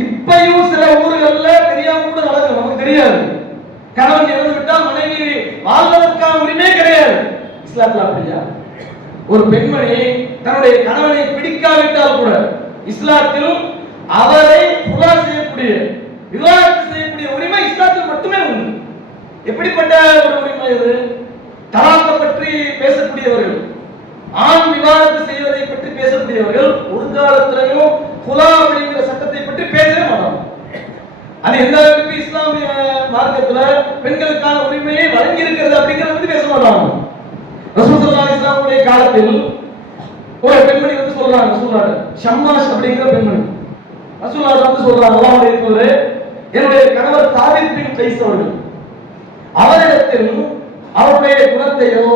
இப்பயும் சில ஊர்கள்ல தெரியாம கூட நடக்கும், நமக்கு தெரியாது. கணவன் இறந்து விட்டால் மனைவி வாழ்வதற்கான உரிமை கிடையாது. இஸ்லாத்துல அப்படியா? ஒரு பெண்மணி தன்னுடைய கணவனை பிடிக்காவிட்டால் கூட இஸ்லாத்தில் அவரை புலா செய்யக்கூடிய, விவாகரத்து செய்யக்கூடிய உரிமை இஸ்லாத்தில் மட்டுமே உண்டு. எப்படிப்பட்ட ஒரு உரிமை இது? தலாக்கை பற்றி பேசக்கூடியவர்கள், ஆண் விவாகரத்து செய்வதை பற்றி பேசக்கூடியவர்கள் ஒரு காலத்திலையும் புலா அப்படிங்கிற சட்டத்தை பற்றி பேசவே மாட்டாங்க. அது எந்த அளவுக்கு இஸ்லாமிய மார்க்கத்துல பெண்களுக்கான உரிமையை வழங்கி இருக்கிறது அப்படிங்கறத பத்தி பேச மாட்டாங்க. ரசூல் ஸல்லல்லாஹு அலைஹி வஸல்லம் காலத்தில் ஒரு பெண்மணி வந்து சொல்றாங்க, ஷம்மாஷ் அப்படிங்கிற பெண்மணி ரசூலுல்லாஹ் வந்து சொல்றாங்க, அல்லாஹ்வுடைய தூதரே, என்னுடைய கணவர் தாவீத் பின் கைஸ் அவர்கள், அவரிடத்தில் அவருடைய குணத்தையோ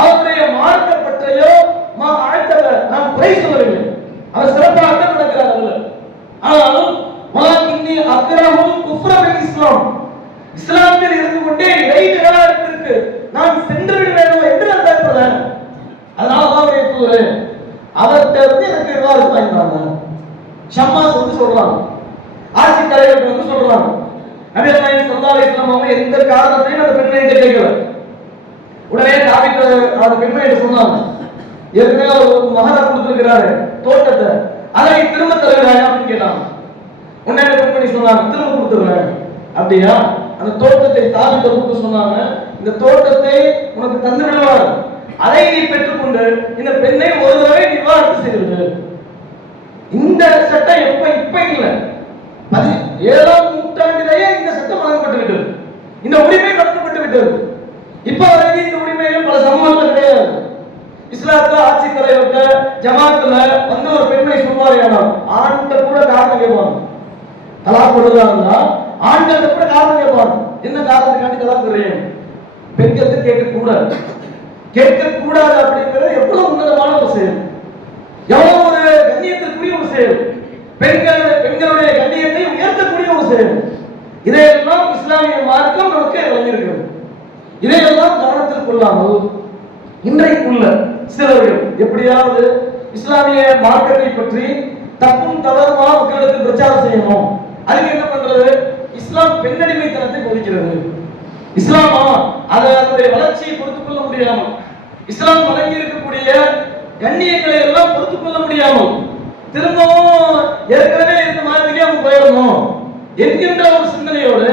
அவருடைய மார்க்க பற்றியோ நான் குறை சொல்லவில்லை. அவர் சிறப்பாக நடக்கிறார் அல்ல. ஆனாலும் வலாக்கின்னி அக்ரஹுல் குஃப்ர பில் இஸ்லாம், இஸ்லாத்தில் இருந்து கொண்டே இறை நிராகரிப்பிற்கு நான் சென்று விடுவேனோ என்று நான் பயப்படுறேன். அதனால அல்லாஹ்வுடைய தூதரே, அவர்கிட்ட இருந்து எனக்கு விவாதம் வாங்கினாங்க. ஷம்மாஸ் வந்து சொல்றாங்க, ஆட்சி தலைவர்கள் வந்து சொல்றாங்க, நபி ஸல்லல்லாஹு அலைஹி வஸல்லம் அவங்க எந்த காரணத்தையும் அந்த பெண்மணியை கேட்கல. உடனே தாவீத் அந்த பெண்மணியை சொன்னாங்க, ஏற்கனவே ஒரு மகனை கொடுத்திருக்கிறாரு தோட்டத்தை, அதை திரும்ப தருகிறாயா அப்படின்னு கேட்டாங்க. உடனே பெண்மணி சொன்னாங்க, திரும்ப கொடுத்துருவேன். அப்படியா? அந்த தோட்டத்தை தாவீத்தை கூப்பிட்டு சொன்னாங்க, இந்த தோட்டத்தை உனக்கு தந்து விடுவார், அதை நீ பெற்றுக்கொண்டு இந்த பெண்ணை ஒரு தடவை விவாகரத்து செய்து. இந்த சட்டம் இப்ப இல்ல, 17ஆம் நூற்றாண்டிலேயே இந்த சட்டம் வழங்கப்பட்டு விட்டது, இந்த உரிமை வழங்கப்பட்டு விட்டது. இப்ப வரைக்கும் இந்த உரிமைகள் பல சமூகங்கள் கிடையாது. இஸ்லாத்துல ஆட்சி தலைவர்கிட்ட ஜமாத்துல வந்து ஒரு பெண்மை சொல்வாரையானால் ஆண்கிட்ட கூட காரணம் கேட்பாங்க. தலாக் கொடுதா இருந்தா ஆண்கிட்ட கூட காரணம் கேட்பாங்க, என்ன காரணத்துக்காண்டி தலாக் கொடுறீங்க? பெண்களுக்கு கேட்கக்கூடாது அப்படிங்கிறது எவ்வளவு உன்னதமான ஒரு செயல், எவ்வளவு ஒரு கண்ணியத்திற்குரிய ஒரு செயல், பெண்களுடைய கண்ணியத்தை உயர்த்தக்கூடிய ஒரு செயல். இதையெல்லாம் இஸ்லாமிய மார்க்கம் நமக்கு வழங்கியிருக்கிறது. இதையெல்லாம் கவனத்தில் கொள்ளாமல் இன்றைக்குள்ள சிலர்கள் எப்படியாவது இஸ்லாமிய மார்க்கத்தை பற்றி தப்பும் தவறுமா மக்களுக்கு பிரச்சாரம் செய்யணும். அதுக்கு என்ன பண்றது? இஸ்லாம் பெண்ணடிமைத்தனத்தை போதிக்கிறது. இஸ்லாமா அதனுடைய வளர்ச்சியை பொறுத்துக் கொள்ள முடியாமல், இஸ்லாம் வழங்கி இருக்கக்கூடிய கண்ணியங்களை எல்லாம் பொறுத்துக் கொள்ள முடியாமல் திரும்பவும் ஏற்கனவே இந்த மாதிரியே அவங்க போயிடணும் என்கின்ற ஒரு சிந்தனையோடு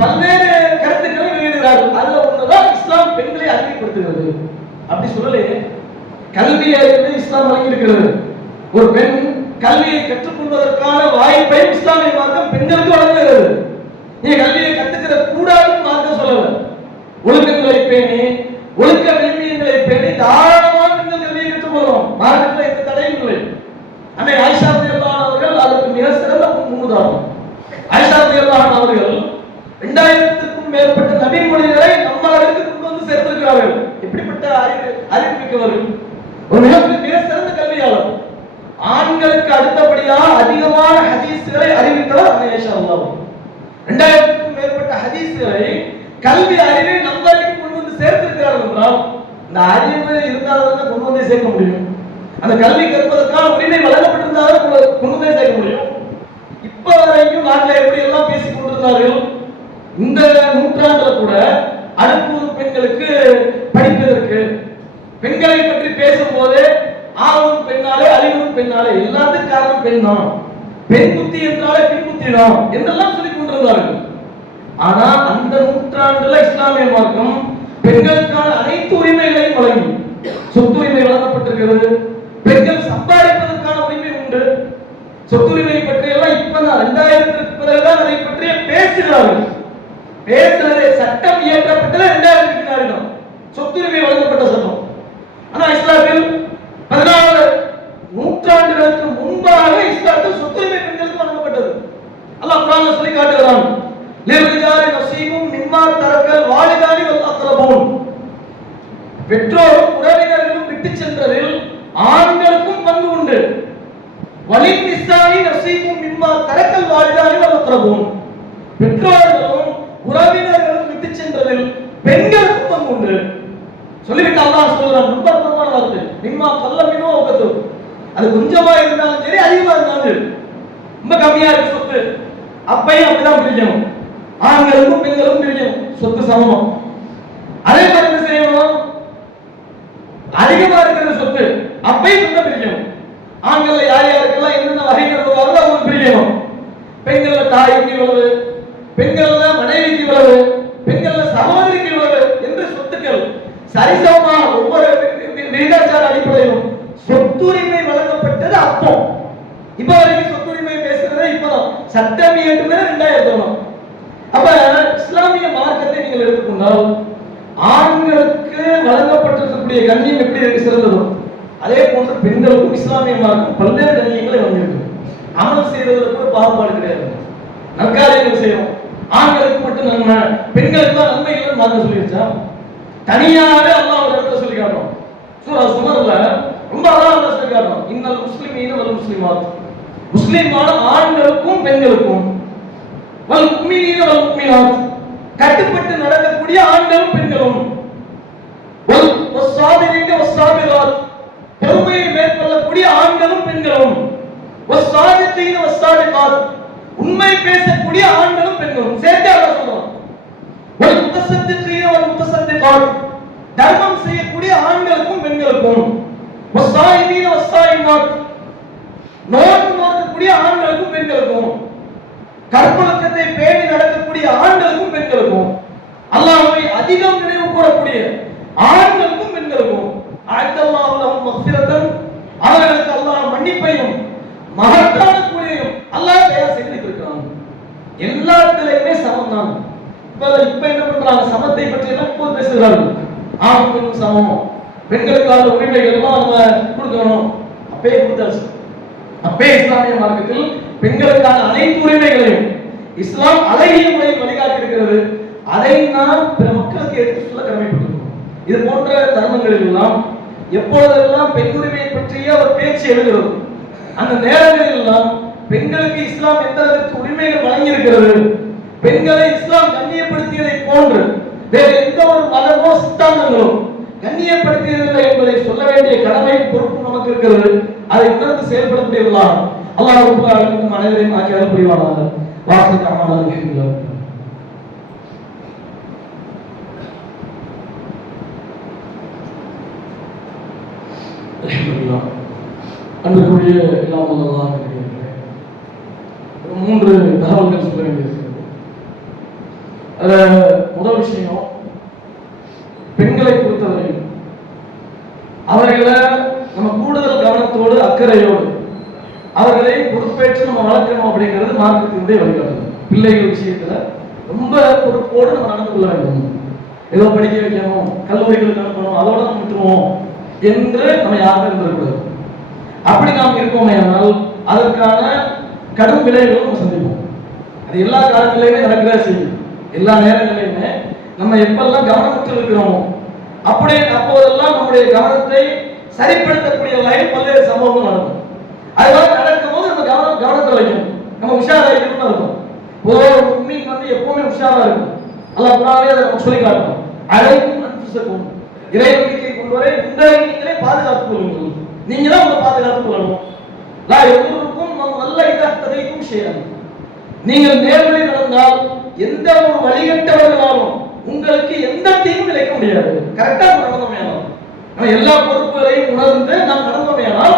பல்வேறு கருத்துக்களை வெளியிடுகிறார்கள். அதுல ஒன்றுதான் இஸ்லாம் பெண்களை அறிமுகப்படுத்துகிறது. அப்படி சொல்லலையே, கல்வி அறிவு இஸ்லாம் வழங்கி இருக்கிறது. ஒரு பெண் கல்வியை கற்றுக்கொள்வதற்கான வாய்ப்பை இஸ்லாமிய மார்க்கம் பெண்களுக்கு வழங்குகிறது. நீ கல்வியை கத்துக்கிற கூடாதுன்னு மார்க்கம் சொல்லல. ஒழுக்கங்களை பேணி, ஒழுக்க விழுமியங்களை பேணி தாராளமாக பெண்கள் கல்வியை கற்றுக்கொள்ளணும். மார்க்கத்தில் எந்த தடையும் இல்லை. அன்னை ஆயிஷா ரலியல்லாஹு அன்ஹா அவர்கள் அதுக்கு மிக சிறந்த முன்னுதாரணம். ஆயிஷா ரலியல்லாஹு அன்ஹா அவர்கள் 2000க்கும் மேற்பட்ட நபிமொழிகளை நம்ம அளவுக்கு கொண்டு வந்து சேர்த்திருக்கிறார்கள். எப்படிப்பட்ட அறிவு மிக்கவர்கள், ஒரு மிக சிறந்த கல்வியாளர். ஆண்களுக்கு அடுத்தபடியாக அதிகமான ஹதீஸ்களை அறிவித்தவர் அன்னை ஆயிஷா ரலியல்லாஹு அன்ஹா. 2000க்கும் மேற்பட்ட ஹதீஸ்களை கல்வி அறிவை நம்ம வரைக்கும் கொண்டு வந்து சேர்த்திருக்கிறார்கள் என்றால் இந்த அறிவு இருந்தால்தான் கொண்டு வந்து சேர்க்க முடியும். அந்த கல்வி கற்பதற்கான உரிமை வழங்கப்பட்டிருந்தாலும் கொண்டு வந்து சேர்க்க முடியும். இப்ப வரைக்கும் நாட்டில் எப்படி எல்லாம் பேசிக் கொண்டிருந்தார்கள். இந்த நூற்றாண்டுல கூட அடுப்பூது பெண்களுக்கு படிப்பதற்கு, பெண்களை பற்றி பேசும்போது ஆவும் பெண்ணாலே அழிவும் பெண்ணாலே, எல்லாத்துக்கும் காரணம் பெண் தான், பெண் புத்தி என்றாலே பெண் புத்தி தான் என்றெல்லாம் சொல்லிக் கொண்டிருந்தார்கள். ஆனா அந்த நூற்றாண்டுல இஸ்லாமிய மார்க்கம் பெண்களுக்கான அனைத்து உரிமைகளையும் வழங்கி, சொத்துரிமை வழங்கப்பட்டிருக்கிறது, பெண்கள் சம்பாதிப்பதற்கான உரிமை உண்டு. சொத்துரிமை பற்றி எல்லாம் இப்ப 2000க்கு பிறகுதான் அதை பற்றி பேசுகிறார்கள். பேசுறதே சட்டம் இயற்றப்பட்டது 2000க்கு பின்னாடி தான் சொத்துரிமை வழங்கப்பட்ட சட்டம். ஆனா இஸ்லாத்தில் 14 நூற்றாண்டுகளுக்கு முன்பாக இஸ்லாத்தில் சொத்துரிமை பெண்களுக்கு வழங்கப்பட்டது. அல்லாஹ் குர்ஆன்ல சொல்லி காட்டுகிறான், லிர்ரிஜாலி நஸீபும் மிம்மா தரக்கல் வாலிதானி வல் அக்ரபூன். பெற்றோரும் உறவினர்களும் விட்டு சென்றதில் ஆண்களுக்கும் பங்கு உண்டு. வலின் நிசாஇ நஸீபும் மிம்மா தரக்கல் வாலிதானி வல் அக்ரபூன். பெற்றோர்களும் உறவினர்களும் விட்டு சென்றதில் பெண்களுக்கும் பங்கு உண்டு. சொல்லிவிட்டு அல்லாஹ் சொல்றான், ரொம்ப அற்புதமான வார்த்தை, மிம்மா கல்லமினோ உகது. அது கொஞ்சமா இருந்தாலும் சரி, அதிகமா இருந்தாலும் சரி. ரொம்ப கம்மியா இருக்கு சொத்து, அப்பையும் அப்படிதான் பிரிக்கணும். ஆண்களுக்கும் பெண்களுக்கும் பிரிக்கணும் சொத்து சமம். அதே மாதிரி என்ன செய்யணும், அதிகமா இருக்கிற சொத்து அப்பையும் சொந்த பிரிக்கணும். ஆண்கள் யார் யாருக்கெல்லாம் என்னென்ன வகைகள் வருவாங்களோ அவங்களுக்கு பிரிக்கணும். பெண்கள்ல தாய்க்கு இவ்வளவு, பெண்கள்ல மனைவிக்கு இவ்வளவு, பெண்கள்ல சகோதரிக்கு இவ்வளவு என்று சொத்துக்கள் சரிசமமா ஒவ்வொரு விகிதாச்சார அடிப்படையிலும் சொத்துரிமை வழங்கப்பட்டது. அப்போ இப்ப வரைக்கும் சொத்துரிமை பேசுறது இப்பதான் சட்டம் இயற்றுவது 2000. அப்ப இஸ்லாமிய மார்க்கத்தை நீங்கள் எடுத்துக்கொண்டால் ஆண்களுக்கு வழங்கப்பட்டிருக்கக்கூடிய கண்ணியம் எப்படி இருக்கு சிறந்ததோ, அதே போன்று பெண்களுக்கும் இஸ்லாமிய மார்க்கம் பல்வேறு கண்ணியங்களை வழங்கியிருக்கு. அமல் செய்யறதுல கூட பாகுபாடு கிடையாது, நற்காரியங்கள் செய்யணும். ஆண்களுக்கு மட்டும் நன்மை, பெண்களுக்கு தான் நன்மை இல்லைன்னு மார்க்கம் சொல்லிருச்சா? தனியாவே அல்லாஹ் ஒரு இடத்துல சொல்லி காட்டுறோம். சூரா சுமர்ல ரொம்ப அழகா சொல்லி காட்டுறோம். இன்னல் முஸ்லிமீன வல் முஸ்லிமாத், முஸ்லிமான ஆண்களுக்கும் பெண்களுக்கும், வல் முஃமினீன வல் முஃமினாத், கட்டுப்பட்டு நடக்கக்கூடிய ஆண்களும் பெண்களும், வல் வஸ்ஸாபிரீன வஸ்ஸாபிராத், பொறுமையை மேற்கொள்ளக்கூடிய ஆண்களும் பெண்களும், வஸ்ஸாதிகீன வஸ்ஸாதிகாத், உண்மை பேசக்கூடிய ஆண்களும் பெண்களும் சேர்த்து அல்லாஹ் சொல்றான். வல் முத்தஸத்திகீன வல் முத்தஸத்திகாத், தர்மம் செய்யக்கூடிய ஆண்களுக்கும் பெண்களுக்கும், வஸ்ஸாயிமீன வஸ்ஸாயிமாத், நோன்பு நோக்கக்கூடிய ஆண்களுக்கும் பெண்களுக்கும், கற்பொழுக்கத்தை பேணி நடக்கக்கூடிய ஆண்களுக்கும் பெண்களுக்கும், அல்லாஹ்வை அதிகம் நினைவு கூறக்கூடிய ஆண்களுக்கும் பெண்களுக்கும், அஅத்தல்லாஹு லஹும் மக்ஃபிரத்தன், அவர்களுக்கு அல்லாஹ் மன்னிப்பையும் மகத்தான கூலியையும் அல்லாஹ் தயார் செய்து வைத்திருக்கிறான். எல்லாத்திலையுமே சமம் தான். இப்ப என்ன பண்றாங்க, சமத்தை பற்றி எல்லாம் இப்போது பேசுகிறார்கள். ஆண் பெண் சமம், பெண்களுக்கான உரிமைகள் எல்லாம் நம்ம கொடுக்கணும். அப்பே கொடுத்தாச்சு. அப்பே இஸ்லாமிய மார்க்கத்தில் பெண்களுக்கான அனைத்து உரிமைகளையும் இஸ்லாம் அழகிய முறையில் வழிகாட்டி இருக்கிறது. அதை நாம் பிற மக்களுக்கு எடுத்து சொல்ல கடமைப்பட்டிருக்கிறோம். இது போன்ற தருணங்களில் எல்லாம் எப்பொழுதெல்லாம் பெண் உரிமையை பற்றிய ஒரு பேச்சு எழுகிறது, அந்த நேரங்களில் எல்லாம் பெண்களுக்கு இஸ்லாம் எந்த அளவுக்கு உரிமைகள் வழங்கி இருக்கிறது, பெண்களை இஸ்லாம் கண்ணியப்படுத்தியதை போன்று வேறு எந்த ஒரு மதமோ சித்தாந்தங்களோ கண்ணியப்படுத்தியதில்லை என்பதை சொல்ல வேண்டிய கடமை பொறுப்பு நமக்கு இருக்கிறது. அதை உணர்ந்து செயல்படக்கூடியவர்களாக அல்லாஹ் ரப்பல் ஆலமீன் அனைவரையும் ஆக்கி அருள் புரிவானாக. வாக்கு தமானாக இருக்கிறார். அல்ஹம்துலில்லாஹ். அன்புக்குரிய எல்லாம் அல்லாஹ் இருக்கிறார். 3 தகவல்கள் சொல்ல வேண்டியிருக்கிறது. முதல் விஷயம், பெண்களை பொறுத்தவரை அவர்களை நம்ம கூடுதல் கவனத்தோடு அக்கறையோடு அவர்களை பொறுப்பேற்று நம்ம வளர்க்கணும் அப்படிங்கிறது மார்க்கத்தினுடைய வழிகாட்டுதல். பிள்ளைகள் விஷயத்துல ரொம்ப பொறுப்போடு நம்ம நடந்து கொள்ள வேண்டும். ஏதோ படிக்க வைக்கணும், கல்லூரிகளுக்கு அனுப்பணும், அதோட நம்ம விட்டுருவோம் என்று நம்ம யாருமே இருந்திருக்கூடாது. அப்படி நாம் இருப்போமே ஆனால் அதற்கான கடும் விளைவுகளும் நம்ம சந்திப்போம். அது எல்லா காலங்களிலுமே நடக்கிறதா செய்யும். எல்லா நேரங்களிலுமே நம்ம எப்பெல்லாம் கவனமற்று இருக்கிறோமோ அப்போதெல்லாம் நம்முடைய கவனத்தை சரிப்படுத்தக்கூடிய வகையில் பல்வேறு சம்பவங்கள் நடக்கும். அதனால நடக்கும் போது நம்ம கவனத்தை வைக்கணும், நம்ம உஷாரா இருக்கணும்னு இருக்கும். பொதுவாக ஒரு முஃமின் எப்பவுமே உஷாரா இருக்கும். அல்லாஹ் குர்ஆனிலே அதை நமக்கு சொல்லி காட்டணும். அலைக்கும் அன்ஃபுஸக்கும், இறை நம்பிக்கை கொண்டவரை உங்களை நீங்களே பாதுகாத்துக் கொள்ளுங்கள். நீங்க தான் உங்களை பாதுகாத்துக் கொள்ளணும். லா யதுருக்கும் மன் வல்ல இதா ததைக்கும் ஷைஅன், நீங்கள் நேர்வழி நடந்தால் எந்த ஒரு வழிகட்டவர்களாலும் உங்களுக்கு எந்த தீங்கும் விளைக்க முடியாது. கரெக்டா நடந்தோமையானால், நம்ம எல்லா பொறுப்புகளையும் உணர்ந்து நாம் நடந்தோமையானால்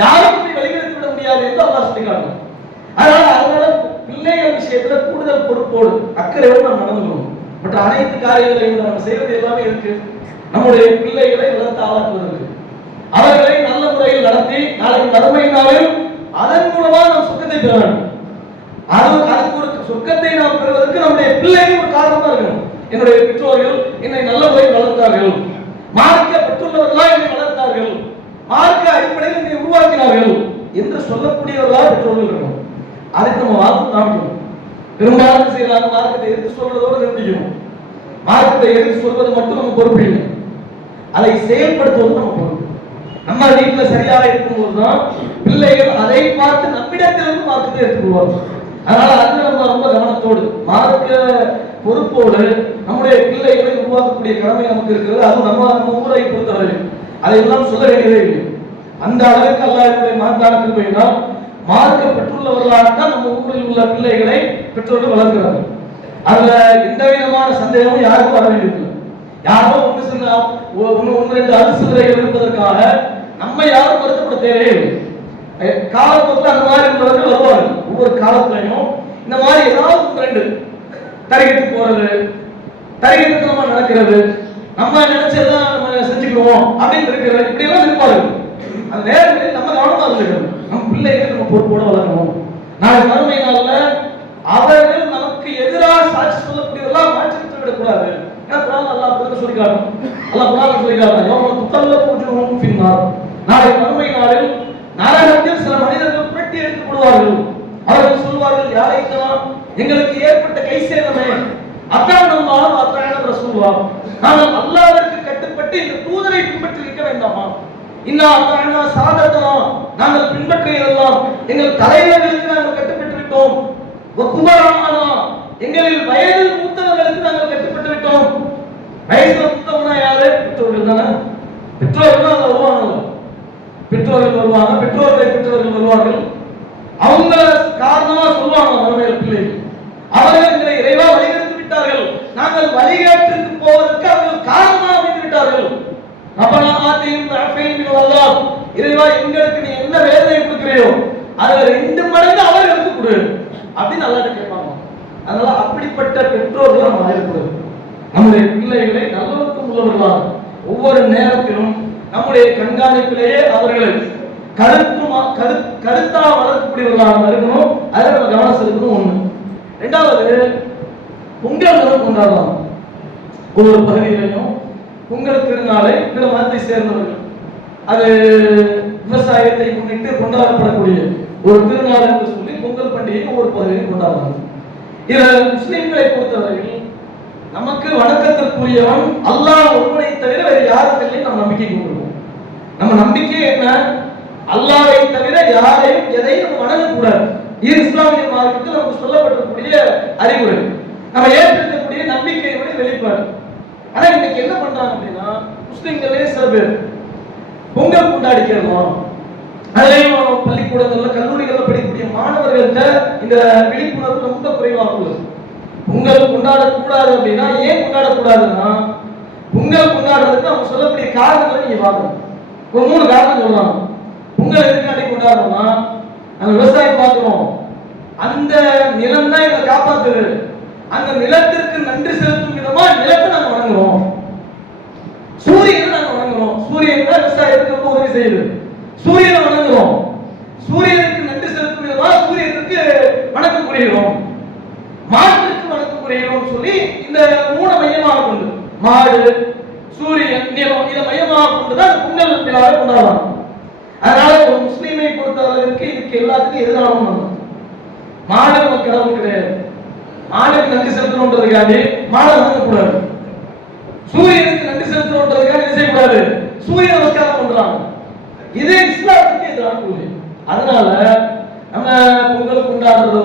யாருக்கும் வழிகெடுத்து விட முடியாது என்று அல்லாஹ் சொல்லி காட்டுறான். அதனால பிள்ளைகள் விஷயத்துல கூடுதல் பொறுப்போடு அக்கறையோடு நாம் நடந்துக்கணும். மற்ற அனைத்து காரியங்களையும் நம்ம செய்வது எல்லாமே இருக்கு. நம்முடைய பிள்ளைகளை வளர்த்து ஆளாக்குவதற்கு, அவர்களை நல்ல முறையில் நடத்தி நாளைக்கு மறுமை நாளில் அதன் மூலமா நாம் சுத்தத்தை பெற வேண்டும். அதுக்கு ஒரு சொர்க்கத்தை நாம் பெறுவதற்கு நம்முடைய பிள்ளைகள் ஒரு காரணமா இருக்கணும். என்னுடைய பெற்றோர்கள் என்னை நல்ல முறையில் வளர்த்தார்கள், மார்க்க பெற்றுள்ளவர்களாக என்னை வளர்த்தார்கள், மார்க்க அடிப்படையில் என்னை உருவாக்கினார்கள் என்று சொல்லக்கூடியவர்களாக பெற்றோர்கள் இருக்கணும். அதுக்கு நம்ம வாக்கு காமிக்கணும். பெரும்பாலும் செய்யறாங்க, மார்க்கத்தை எடுத்து சொல்றதோடு நிறுத்திக்கணும். மார்க்கத்தை எடுத்து சொல்வது மட்டும் நம்ம பொறுப்பு இல்லை, அதை செயல்படுத்துவது நம்ம பொறுப்பு. நம்ம வீட்டுல சரியாக இருக்கும்போதுதான் பிள்ளைகள் அதை பார்த்து நம்மிடத்திலிருந்து மார்க்கத்தை எடுத்துக்கொள்வார்கள். அதனால அது நம்ம ரொம்ப கவனத்தோடு மார்க்க பொறுப்போடு நம்முடைய பிள்ளைகளை உருவாக்கக்கூடிய கடமை நமக்கு இருக்கிறது. அதுவும் நம்ம ஊரை பொறுத்தவரை அதையெல்லாம் சொல்ல வேண்டியதே இல்லை. அந்த அளவுக்கு அல்லாஹ்வுடைய மகத்தான கிருபையினால் மார்க்க பெற்றுள்ளவர்களாகத்தான் நம்ம ஊரில் உள்ள பிள்ளைகளை பெற்றோர்கள் வளர்க்கிறார்கள். அதுல எந்த விதமான சந்தேகமும் யாருக்கும் வர வேண்டியதில்லை. யாரோ ஒன்று சொன்னா ஒன்று ரெண்டு அரிசிகள் இருப்பதற்காக நம்ம யாரும் வருத்தப்பட தேவையில்லை. காலப்போக்கில் அந்த மாதிரி உள்ளவர்கள் வருவார்கள். ஒவ்வொரு காலத்திலையும் இந்த மாதிரி ஏதாவது ஒன்று ரெண்டு தரிகத்துக்கு போறது, தரிகத்துக்கு நம்ம நடக்கிறது, நம்ம நினைச்சதான் நம்ம செஞ்சுக்கிறோம் அப்படின்னு இருக்கிறது, இப்படி எல்லாம் இருப்பார்கள். அந்த நேரங்களில் நம்ம கவனமா இருக்கணும். நம்ம பிள்ளைகளை நம்ம பொறுப்போட வளர்க்கணும். நாளை மறுமை நாள்ல அவர்கள் நமக்கு எதிராக சாட்சி சொல்லக்கூடியதெல்லாம் மாற்றி விடக்கூடாது. நாளை மறுமை நாளில் நரகத்தில் சில மனிதர்கள் புரட்டி எடுக்கப்படுவார்கள். அவர்கள் சொல்வார்கள், யாரைத்தான் எங்களுக்கு ஏற்பட்ட கை சேதமே அத்தானம்மாவும் அத்தான ரசூலுல்லாஹ், நாங்கள் அல்லாஹ்விற்கு கட்டுப்பட்டு இந்த தூதரை பின்பற்றி இருக்க வேண்டாமா? இன்னா அத்தானா சாதத்தனா, நாங்கள் பின்பற்றியதெல்லாம் எங்கள் தலைவர்களுக்கு நாங்கள் கட்டுப்பட்டு விட்டோம். வகுபரானா, எங்களில் வயதில் மூத்தவர்களுக்கு நாங்கள் கட்டுப்பட்டு விட்டோம். வயசுல மூத்தவனா யாரு? பெற்றோர்கள் தானே. பெற்றோர்கள் தான் வருவாங்க. பெற்றோர்கள் வருவாங்க, பெற்றோர்களை பெற்றோர்கள் வருவார்கள். அவங்க காரணமா சொல்லுவாங்க மறுமையில் பிள்ளைகள், அவர்கள் எங்களை இறைவா வழிகெடுத்து விட்டார்கள், நாங்கள் வழிகேட்டிற்கு போவதற்கு அவர்கள் காரணமாக அமைந்து விட்டார்கள். இறைவா எங்களுக்கு நீ என்ன வேதனை கொடுக்கிறையோ அதுல 2 மடங்கு அவர்களுக்கு கொடு அப்படின்னு அல்லாஹ்ட்ட கேட்பாங்க. அதனால அப்படிப்பட்ட பெற்றோர்கள் நம்ம ஆயிடக்கூடாது. நம்முடைய பிள்ளைகளை நல்லொழுக்கம் உள்ளவர்களாக ஒவ்வொரு நேரத்திலும் நம்முடைய கண்காணிப்பிலேயே அவர்களை கருத்தா வளர்க்கக்கூடியவர்களாக இருக்கணும். அதில் நம்ம கவனம் செலுத்தணும். ஒண்ணு. ரெண்டாவது, பொங்கல் தினம் கொண்டாடலாம். ஒவ்வொரு பகுதியிலையும் பொங்கல் திருநாளை பிற மதத்தை சேர்ந்தவர்கள் அது விவசாயத்தை முன்னிட்டு கொண்டாடப்படக்கூடிய ஒரு திருநாள் என்று சொல்லி பொங்கல் பண்டிகை ஒவ்வொரு பகுதியிலும் கொண்டாடுறாங்க. இதில் முஸ்லிம்களை பொறுத்தவரையில் நமக்கு வணக்கத்திற்குரியவன் அல்லாஹ் ஒருவனை தவிர வேறு யாரும் இல்லை நம்ம நம்பிக்கை கொண்டிருக்கோம். நம்ம நம்பிக்கை என்ன? அல்லாஹ்வை தவிர யாரையும் எதையும் நம்ம வணங்கக்கூடாது. இது இஸ்லாமிய மார்க்கத்தில் நமக்கு சொல்லப்பட்டிருக்கக்கூடிய அறிவுரை, நம்ம ஏற்றிருக்கக்கூடிய நம்பிக்கையுடைய வெளிப்பாடு. ஆனா இன்னைக்கு என்ன பண்றாங்க அப்படின்னா, முஸ்லிம்களே சில பேர் பொங்கல் கொண்டாடிக்கிறோம், அதுலயும் பள்ளிக்கூடங்கள்ல கல்லூரிகள்ல படிக்கக்கூடிய மாணவர்கள்ட்ட இந்த விழிப்புணர்வு ரொம்ப குறைவாக உள்ளது. பொங்கல் கொண்டாடக்கூடாது அப்படின்னா ஏன் கொண்டாடக்கூடாதுன்னா, பொங்கல் கொண்டாடுறதுக்கு அவங்க சொல்லக்கூடிய காரணங்களை நீங்க பார்க்கணும். ஒரு 3 காரணம் சொல்லலாம். பொங்கல் எதுக்காண்டி கொண்டாடுறோம்னா, நம்ம விவசாயம் பார்க்கிறோம், அந்த நிலம் தான் எங்களை காப்பாத்துது, அந்த நிலத்திற்கு நன்றி செலுத்தும் விதமா நிலத்தை நாங்க வணங்குறோம். சூரியனை நாங்க வணங்குறோம். சூரியன் தான் விவசாயத்துக்கு ரொம்ப உதவி செய்யுது. சூரியனை வணங்குறோம். சூரியனுக்கு நன்றி செலுத்தும் விதமா சூரியனுக்கு வணக்கம் புரிகிறோம், மாட்டுக்கு வணக்கம் புரிகிறோம் சொல்லி இந்த 3 மையமாக கொண்டு, மாடு, சூரியன், நிலம், இதை மையமாக கொண்டுதான் பொங்கல் விழாவை கொண்டாடலாம். அதனால ஒரு முஸ்லீமை பொறுத்தவரைக்கு இதுக்கு எல்லாத்துக்கும் எதிரான மாடு நம்ம கடவுள் கிடையாது. மாடுக்கு நன்றி செலுத்தணுன்றதுக்காக மாடை வணங்கக்கூடாது. சூரியனுக்கு நன்றி செலுத்தணுன்றதுக்காக என்ன செய்யக்கூடாது? சூரிய நமஸ்காரம் பண்றாங்க. இது இஸ்லாத்துக்கு எதிரான கொள்கை. அதனால நம்ம பொங்கல் கொண்டாடுறதோ,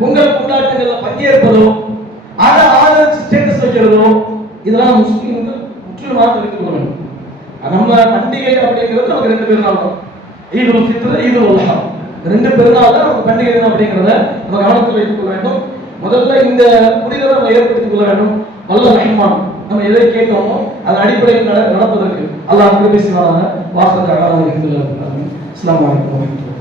பொங்கல் கொண்டாட்டங்கள்ல பங்கேற்பதோ, அதை ஆதரிச்சு ஸ்டேட்டஸ் வைக்கிறதோ, இதெல்லாம் முஸ்லீம்கள் முற்றிலுமாக தெரிந்து கொள்ள வேண்டும். நம்ம பண்டிகை அப்படிங்கிறது நமக்கு 2 பெருநாள் தான். ஈதுல் ஃபித்ர், ஈதுல் அல்ஹா, 2 பெருநாள் தான் நமக்கு பண்டிகை தினம் அப்படிங்கிறத நம்ம கவனத்தில் வைத்துக் கொள்ள வேண்டும். முதல்ல இந்த புரிதலை நம்ம ஏற்படுத்திக் கொள்ள வேண்டும். வல்ல ரஹ்மான் நம்ம எதை கேட்டோமோ அதன் அடிப்படையில் நடப்பதற்கு அல்லாஹ் கிருபை செய்வானாக. வாசல் அஸ்ஸலாமு அலைக்கும்.